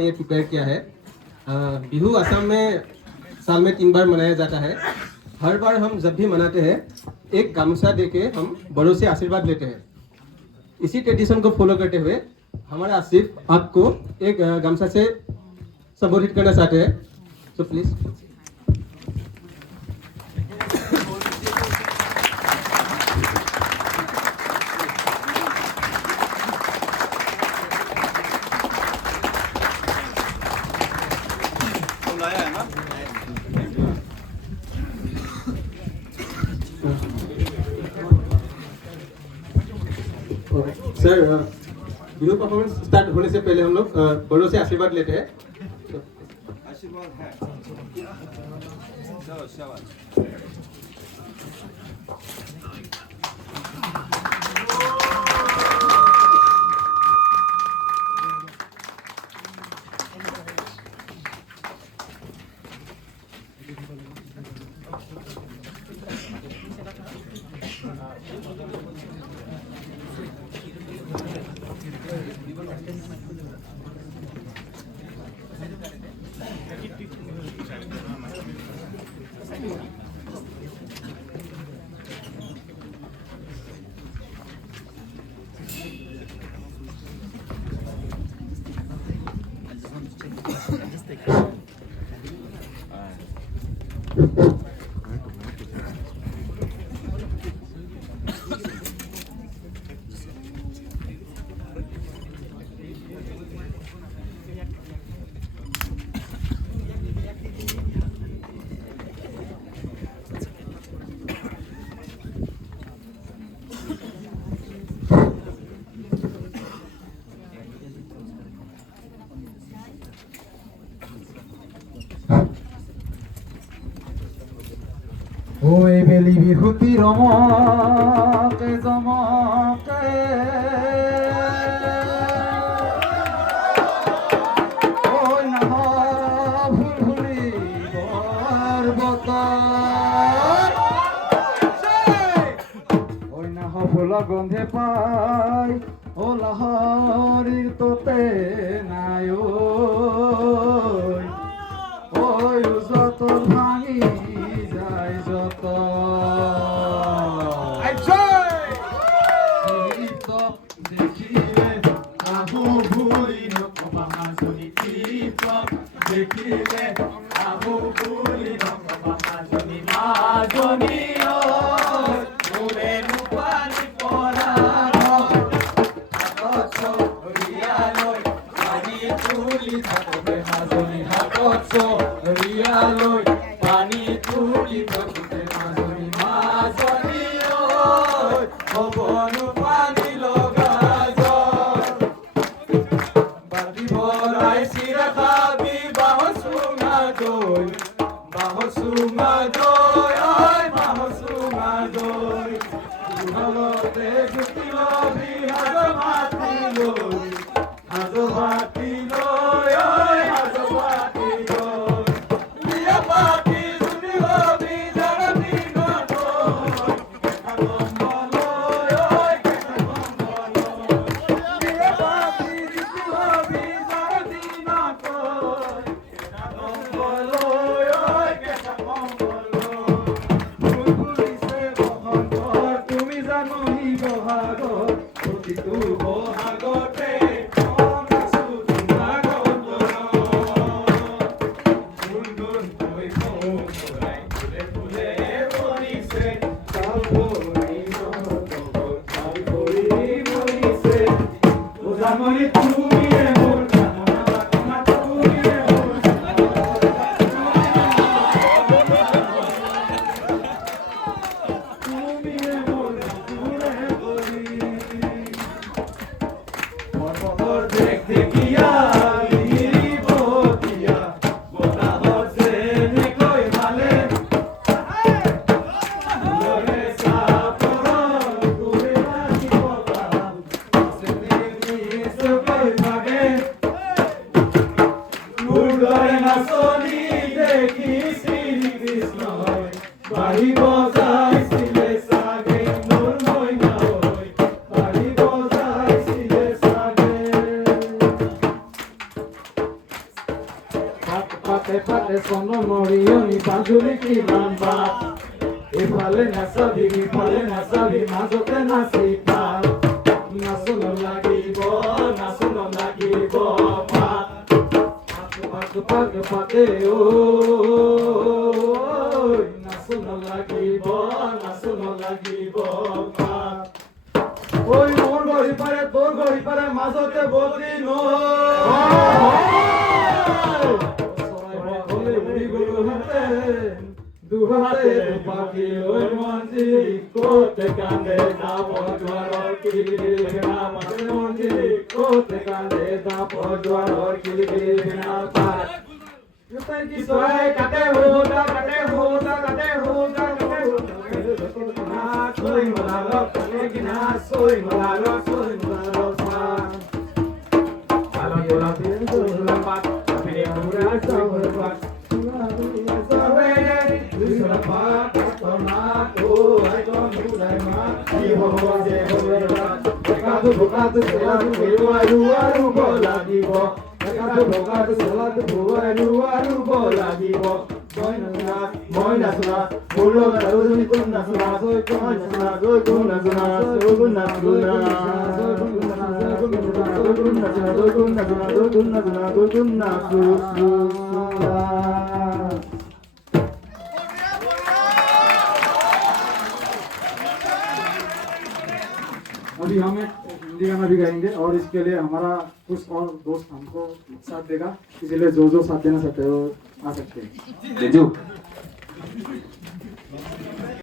ये प्रिपेयर किया है। बिहू असम में साल में 3 बार मनाया जाता है। हर बार हम जब भी मनाते हैं एक गामछा देके हम बड़ों से आशीर्वाद लेते हैं। इसी ट्रेडिशन को फॉलो करते हुए हमारा आसिफ आपको एक गामछा से संबोधित करना चाहते हैं। So please. Sir, Bihu performance start होने से पहले हम लोग बड़ों से आशीर्वाद लेते हैं। आशीर्वाद है। चलो शाबाश। ওই বেলি বিহুতি রমকে জমকে ওই না ভুলভুলি বরবত ওই না ফুল গন্ধে পাই ও লাহরির তোতে নাই ওই যত ভাঙি যায় যত দেখিলে আহু ভুলি নকমা মাজনি দেখিলে আহু ভুলি নকমা মাজনি মাজনি ওরে রূপালি পরা হাতছ রিয়ালই পানি তুলি থাকবে মাজনি হাতছ রিয়ালই পানি তুলি থাকবে মাজনি মাজনি ভবন পানি লগা বাটি ভরাই সিরা খাবি বাহসুমা দই ওই বাহসুমা দই ভালোতে জুতি লবি হাজ মাতি লই ওই হাজ বাতি লই বিয়া পাতি জুতি লবি জানি গতই আগম বলই ওই আগম বলই বিয়া পাতি জুতি লবি জানি গতই আগম বলই ওই আগম বলই পাতে পাতে সোন মরিয়নি পাঁচুলি কি লম্বা এফালে নাচাবি ইফালে নাচাবি মাজতে নাচি পাল নাচন লাগিব পাত পাক পাতে ঐ নাচন লাগিব পাত ওই মোর গড়ি পারে তোর গড়ি পারে মাজতে বদলি দুহাতে পাখি ওই মঞ্জি কোতে কান্দে দাপ জোয়ার কিলিকিলি না মাঝে মঞ্জি কোতে কান্দে দাপ জোয়ার কিলিকিলি না পার युताई की सोए काटे होता ना सोई मलालो कने की ना सोई मलालो पा आलो तोला दिन तोला पात अपने पूरा सब पात सवेरे दूसरा पात तो ना तो आई तो मुलाई मा की हो जे हो बात कादू सेला रुआरू बोला दीबो Kado bogado salat buaru bola dibo moina suna mulo garu ni kunna suna soy kunna अभी हम एक हिंदी गाना भी गाएंगे और इसके लिए हमारा कुछ और दोस्त हमको साथ देगा इसलिए जो साथ देना चाहते हो आ सकते हैं